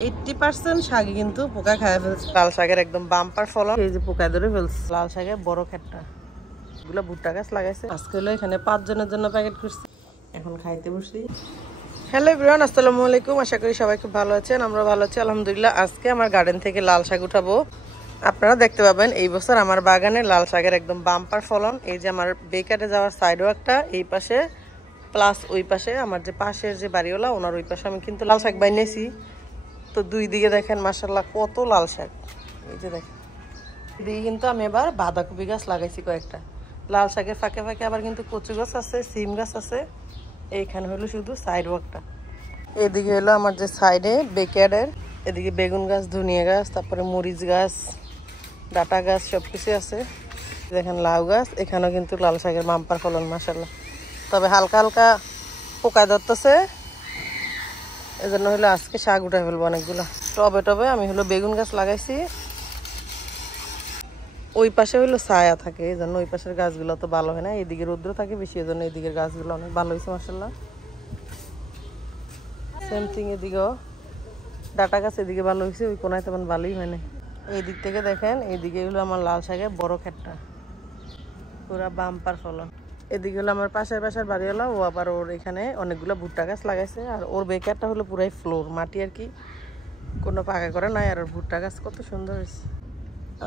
80% শাকই কিন্তু পোকা খায় ফেলছে। লাল শাকের একদম বাম্পার ফলন, এই যে পোকা ধরে ফেলছে। লাল শাকের বড় ক্ষেতটা, এগুলো ভুট্টা গাছ লাগাইছে। আজকে হলো এখানে 5 জনের জন্য প্যাকেট করছি, এখন খাইতে বসছি। হ্যালো এভরিওয়ান, আসসালামু আলাইকুম। আশা করি সবাই খুব ভালো আছেন, আমরা ভালো আছি আলহামদুলিল্লাহ। আজকে আমার গার্ডেন থেকে লাল শাক উঠাবো। আপনারা দেখতে পাবেন এই বছর আমার বাগানে লাল শাকের একদম বাম্পার ফলন। এই যে আমার বেকারে যাওয়ার সাইডও একটা, এই পাশে প্লাস ওই পাশে আমার যে পাশের যে বাড়িওয়ালা ওনার ওই পাশে আমি কিন্তু লাল শাক বাইনেছি। তো দুই দিকে দেখেন মাশাআল্লাহ কত লাল শাক। এই যে দেখেন এদিকে কিন্তু আমি এবার বাঁধাকপি গাছ লাগাইছি কয়েকটা। লাল শাকের ফাঁকে ফাঁকে আবার কিন্তু কচু গাছ আছে, সিম গাছ আছে। এইখানে হলো শুধু সাইড ওয়াকটা। এদিকে হলো আমার যে সাইডে বেকারের, এদিকে বেগুন গাছ, ধনিয়া গাছ, তারপরে মরিচ গাছ, ডাটা গাছ সবকিছু আছে। দেখেন লাউ গাছ, এখানেও কিন্তু লাল শাকের বাম্পার ফলন মাশাআল্লাহ। তবে হালকা হালকা পোকা ধরতেছে, এই জন্য হলো আজকে শাক উঠে ফেলবো অনেকগুলো। টবে টবে আমি হলো বেগুন গাছ লাগাইছি। ওই পাশে হলো ছায়া থাকে, এই জন্য ওই পাশের গাছগুলো তো ভালো হয় না, এদিকে রৌদ্র থাকে বেশি, এই জন্য এদিকের গাছগুলো অনেক ভালো হয়েছে মাশাআল্লাহ। সেম থিং এদিকেও ডাটা গাছ এদিকে ভালো হয়েছে, ওই কোনায় তেমন ভালোই হয় না। এই দিক থেকে দেখেন, এইদিকে হলো আমার লাল শাকের বড় ক্ষেতটা, পুরা বাম্পার ফলন। এদিকে হলো আমার পাশের বাড়িওয়ালা, ও আবার ওর এখানে অনেকগুলো ভুট্টা গাছ লাগাইছে। আর ওর বেকারটা হলো পুরাই ফ্লোর মাটি আর কি, কোনো পাকা করে নাই। আর ওর ভুট্টা গাছ কত সুন্দর হয়েছে।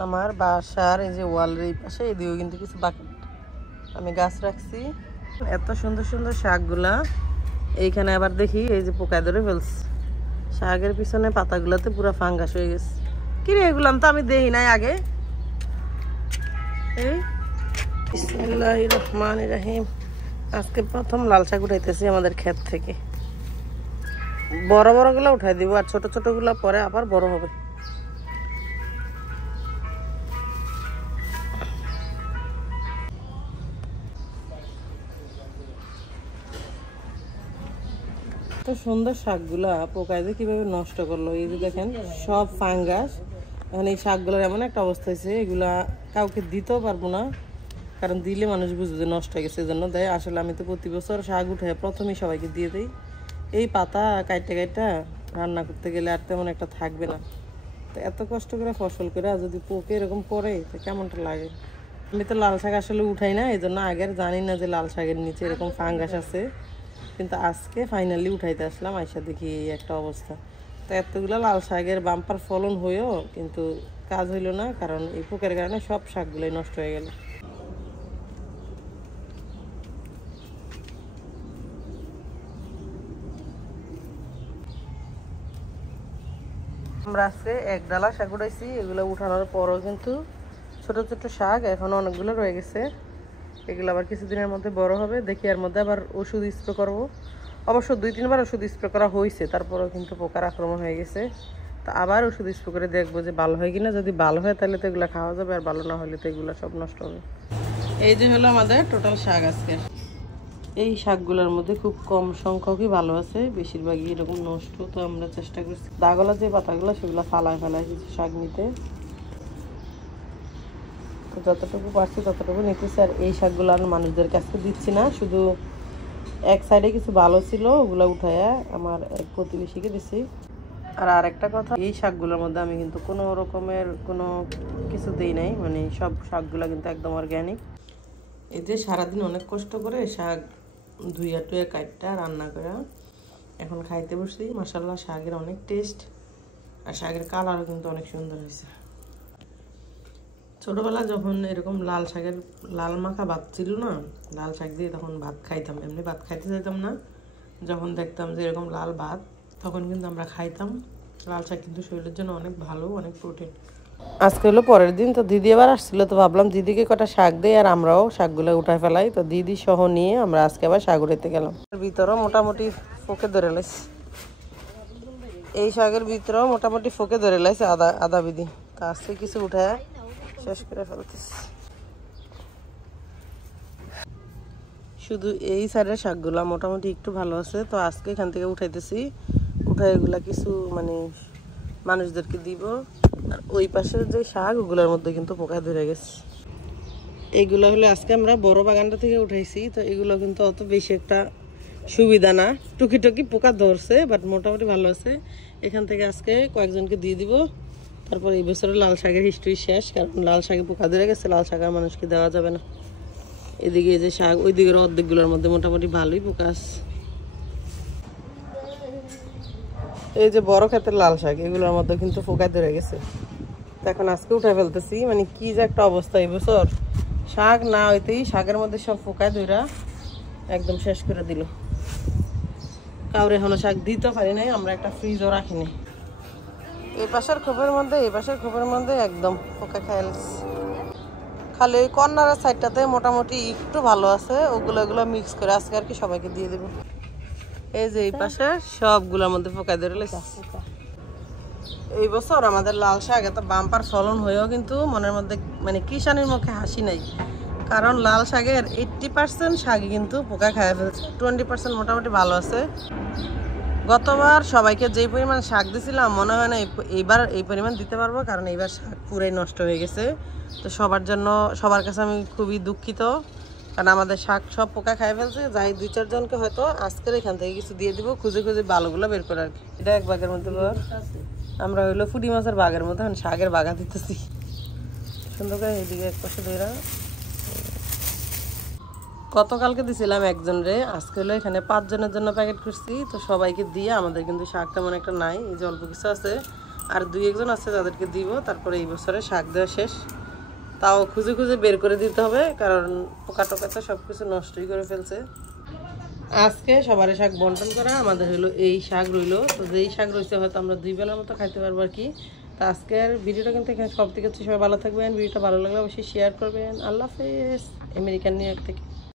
আমার বাসার এই যে ওয়ালের এই পাশে এদিকেও কিন্তু কিছু বাকি আমি গাছ রাখছি। এত সুন্দর সুন্দর শাকগুলা, এইখানে আবার দেখি এই যে পোকা ধরে ফেলছে। শাকের পিছনে পাতাগুলাতে পুরো ফাঙ্গাস হয়ে গেছে। কিরে এগুলো তো আমি দেখি নাই আগে। এই বিসমিল্লাহির রহমানির রহিম, আজকে প্রথম লাল শাক উঠাইতেছি আমাদের ক্ষেত থেকে। বড় বড় গুলা উঠাই দিব, আর ছোট ছোট গুলা পরে আবার বড় হবে। তো সুন্দর শাকগুলা পোকায় যে কিভাবে নষ্ট করলো, এই যে দেখেন সব ফাঙ্গাস। এখন এই শাকগুলোর এমন একটা অবস্থা হয়েছে, এগুলা কাউকে দিতেও পারবো না, কারণ দিলে মানুষ বুঝবে যে নষ্ট হয়ে গেছে, এই জন্য দেয়। আসলে আমি তো প্রতি বছর শাক উঠে প্রথমেই সবাইকে দিয়ে দিই। এই পাতা কাইটা কাইটা রান্না করতে গেলে আর তেমন একটা থাকবে না। তো এত কষ্ট করে ফসল করে যদি পোকে এরকম করে তো কেমনটা লাগে। আমি তো লাল শাক আসলে উঠাই না, এই জন্য আগের জানি না যে লাল শাকের নিচে এরকম ফাঙ্গাস আছে। কিন্তু আজকে ফাইনালি উঠাইতে আসলাম, আইসা দেখি এই একটা অবস্থা। তো এতগুলো লাল শাকের বাম্পার ফলন হয়েও কিন্তু কাজ হইল না, কারণ এই পোকের কারণে সব শাকগুলোই নষ্ট হয়ে গেল। আমরা আজকে এক ডালা শাক উঠাইছি, এগুলো উঠানোর পরও কিন্তু ছোট ছোট শাক এখনো অনেকগুলো রয়ে গেছে। এগুলো আবার কিছুদিনের মধ্যে বড় হবে, দেখি এর মধ্যে আবার ওষুধ স্প্রে করবো। অবশ্য 2-3 বার ওষুধ স্প্রে করা হয়েছে, তারপরেও কিন্তু পোকার আক্রমণ হয়ে গেছে। তো আবার ওষুধ স্প্রে করে দেখবো যে ভালো হয় কিনা। যদি ভালো হয় তাহলে তো এগুলো খাওয়া যাবে, আর ভালো না হলে তো এগুলো সব নষ্ট হবে। এই যে হলো আমাদের টোটাল শাক আজকে। এই শাকগুলোর মধ্যে খুব কম সংখ্যকই ভালো আছে, বেশিরভাগই এরকম নষ্ট। তো আমরা চেষ্টা করছি দাগলা যে পাতাগুলো সেগুলো ফালায় কিছু শাক নিতে। তো যতটুকু পারছি ততটুকু নিতেছি। আর এই শাকগুলো আর মানুষদের কাছে দিচ্ছি না, শুধু এক সাইডে কিছু ভালো ছিল ওগুলো উঠাইয়া আমার এক প্রতিবেশীকে দিছি। আর আরেকটা কথা, এই শাকগুলোর মধ্যে আমি কিন্তু কোনো রকমের কোনো কিছু দিই নাই, মানে সব শাকগুলো কিন্তু একদম অর্গ্যানিক। এই যে সারাদিন অনেক কষ্ট করে শাক ধুইয়া টুইয়া কাটটা রান্না করা এখন খাইতে বসছি। মাশাআল্লাহ শাকের অনেক টেস্ট, আর শাকের কালারও কিন্তু অনেক সুন্দর হয়েছে। ছোটবেলা যখন এরকম লাল শাকের লাল মাখা ভাত ছিল না, লাল শাক দিয়ে তখন ভাত খাইতাম, এমনি ভাত খাইতে চাইতাম না। যখন দেখতাম যে এরকম লাল ভাত তখন কিন্তু আমরা খাইতাম। লাল শাক কিন্তু শরীরের জন্য অনেক ভালো, অনেক প্রোটিন। আজকে হলো পরের দিন, তো দিদি আবার আসছিল, তো ভাবলাম দিদিকে কটা শাক দেয় আর আমরাও শাকগুলো উঠাই ফেলাই। তো দিদি সহ নিয়ে আমরা আজকে আবার শাক উঠাইতে গেলাম। ভিতরেও মোটামুটি ফোকে ধরে লাইছে, এই শাকের ভিতরেও মোটামুটি ফোকে ধরে লাইছে আদা বিধি। তো আজকে কিছু উঠায় শেষ করে ফেলতেছি। শুধু এই সাইডের শাকগুলা মোটামুটি একটু ভালো আছে, তো আজকে এখান থেকে উঠাইতেছি। উঠাই এগুলা কিছু মানে মানুষদেরকে দিব। আর ওই পাশের যে শাক ওগুলোর মধ্যে কিন্তু পোকা ধরে গেছে। এইগুলো হলো আজকে আমরা বড় বাগানটা থেকে উঠাইছি, তো এগুলো কিন্তু অত বেশি একটা সুবিধা না, টুকি পোকা ধরছে, বাট মোটামুটি ভালো আছে। এখান থেকে আজকে কয়েকজনকে দিয়ে দিব। তারপর এই বছরের লাল শাকের হিস্ট্রি শেষ, কারণ লাল শাকে পোকা ধরে গেছে, লাল শাক আর মানুষকে দেওয়া যাবে না। এদিকে যে শাক, ওই দিকের অর্ধেকগুলোর মধ্যে মোটামুটি ভালোই পোকা আছে। এই যে বড় ক্ষেতের লাল শাক, এগুলোর মধ্যে কিন্তু পোকা ধরে গেছে। এখন আজকে উঠে ফেলতেছি, মানে কি যে একটা অবস্থা এই বছর। শাক না হইতেই শাকের মধ্যে সব পোকায় ধরা একদম শেষ করে দিল। কাউরে এখনো শাক দিতে পারি নাই, আমরা একটা ফ্রিজও রাখিনি। এই পাশের খোপের মধ্যে একদম পোকা খাইছে। খালি ওই কর্নারের সাইডটাতে মোটামুটি একটু ভালো আছে, ওগুলো মিক্স করে আজকে আর কি সবাইকে দিয়ে দেবো। এই যে এই পাশে সবগুলোর মধ্যে পোকা ধরে লেছে। এই বছর আমাদের লাল শাক এত বাম্পার ফলন হয়েও কিন্তু মনের মধ্যে মানে কৃষানির মুখে হাসি নাই, কারণ লাল শাকের 80% শাকই কিন্তু পোকা খায় ফেলছে, 20% মোটামুটি ভালো আছে। গতবার সবাইকে যেই পরিমাণ শাক দিছিলাম মনে হয় না এইবার এই পরিমাণ দিতে পারবো, কারণ এইবার শাক পুরাই নষ্ট হয়ে গেছে। তো সবার কাছে আমি খুবই দুঃখিত, কারণ আমাদের শাক সব পোকা খাই ফেলছে। যাই 2-4 জনকে হয়তো আজকের এখান থেকে কিছু দিয়ে দিব, খুঁজে ভালোগুলো বের করে আর কি। এটা এক বাগের মধ্যে আমরা হইলো ফুটি মাছের বাগের মধ্যে শাকের বাগা দিতেছি সুন্দর করে। এইদিকে এক পাশে ধরা গতকালকে দিছিলাম একজন রে, আজকে হলো এখানে 5 জনের জন্য প্যাকেট করছি। তো সবাইকে দিয়ে আমাদের কিন্তু শাক তেমন একটা নাই, এই যে অল্প কিছু আছে, আর 2-1 জন আছে যাদেরকে দিব। তারপরে এই বছরে শাক দেওয়া শেষ, তাও খুঁজে বের করে দিতে হবে, কারণ পোকা টোকা তো সবকিছু নষ্টই করে ফেলছে। আজকে সবার শাক বন্টন করা, আমাদের হলো এই শাক রইলো। তো যেই শাক রয়েছে হয়তো আমরা 2 বেলার মতো খাইতে পারবো আর কি। তো আজকের ভিডিওটা কিন্তু এখানে সব থেকে সবাই ভালো থাকবেন। ভিডিওটা ভালো লাগলে অবশ্যই শেয়ার করবেন। আল্লাহ হাফেজ, আমেরিকান নিউ ইয়র্ক থেকে।